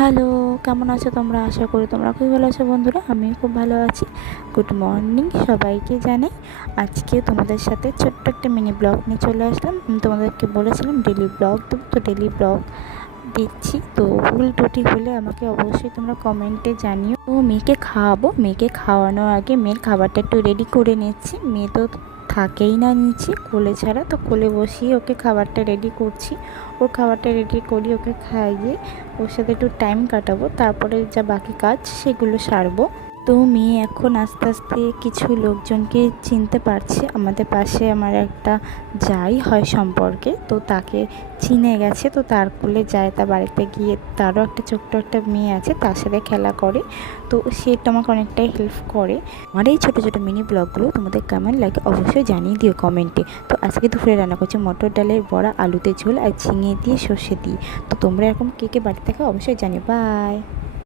Hello, কেমন আছো তোমরা? আশা করি তোমরা খুবই ভালো আছো বন্ধুরা। আমিও খুব ভালো আছি। গুড মর্নিং সবাইকে জানাই। আজকে তোমাদের সাথে ছোট্ট একটা মিনি ব্লগ নিয়ে চলে আসলাম। আমি তোমাদেরকে বলেছিলাম ডেলি ব্লগ দেবো, তো ডেলি ব্লগ দিচ্ছি। তো ভুল ত্রুটি হলে আমাকে অবশ্যই তোমরা কমেন্টে জানিও। তো মেয়েকে খাওয়াবো, মেয়েকে খাওয়ানোর আগে মেয়ের খাবারটা একটু রেডি করে নিচ্ছি। মেয়ে তো থাকেই না নিচে কোলে ছাড়া, তো কোলে বসিয়ে ওকে খাবারটা রেডি করছি। ওর খাবারটা রেডি করি, ওকে খাইয়ে ওর সাথে একটু টাইম কাটাবো, তারপরে যা বাকি কাজ সেগুলো সারবো। তো মেয়ে এখন আস্তে আস্তে কিছু লোকজনকে চিনতে পারছে। আমাদের পাশে আমার একটা যাই হয় সম্পর্কে, তো তাকে চিনে গেছে। তো তার কোলে যায়, তার বাড়িতে গিয়ে তারও একটা ছোট্ট একটা মেয়ে আছে, তার সাথে খেলা করে। তো সে তো আমাকে অনেকটাই হেল্প করে। আমার এই ছোটো ছোটো মিনি ব্লগগুলো তোমাদের কেমন লাগে অবশ্যই জানিয়ে দিও কমেন্টে। তো আজকে দুপুরে রান্না করছি মটর ডালের বড়া, আলুতে ঝোল আর ঝিঙে দিয়ে সর্ষে দিয়ে। তো তোমরা এরকম কে কে বাড়িতে থাকো অবশ্যই জানিও। বাই।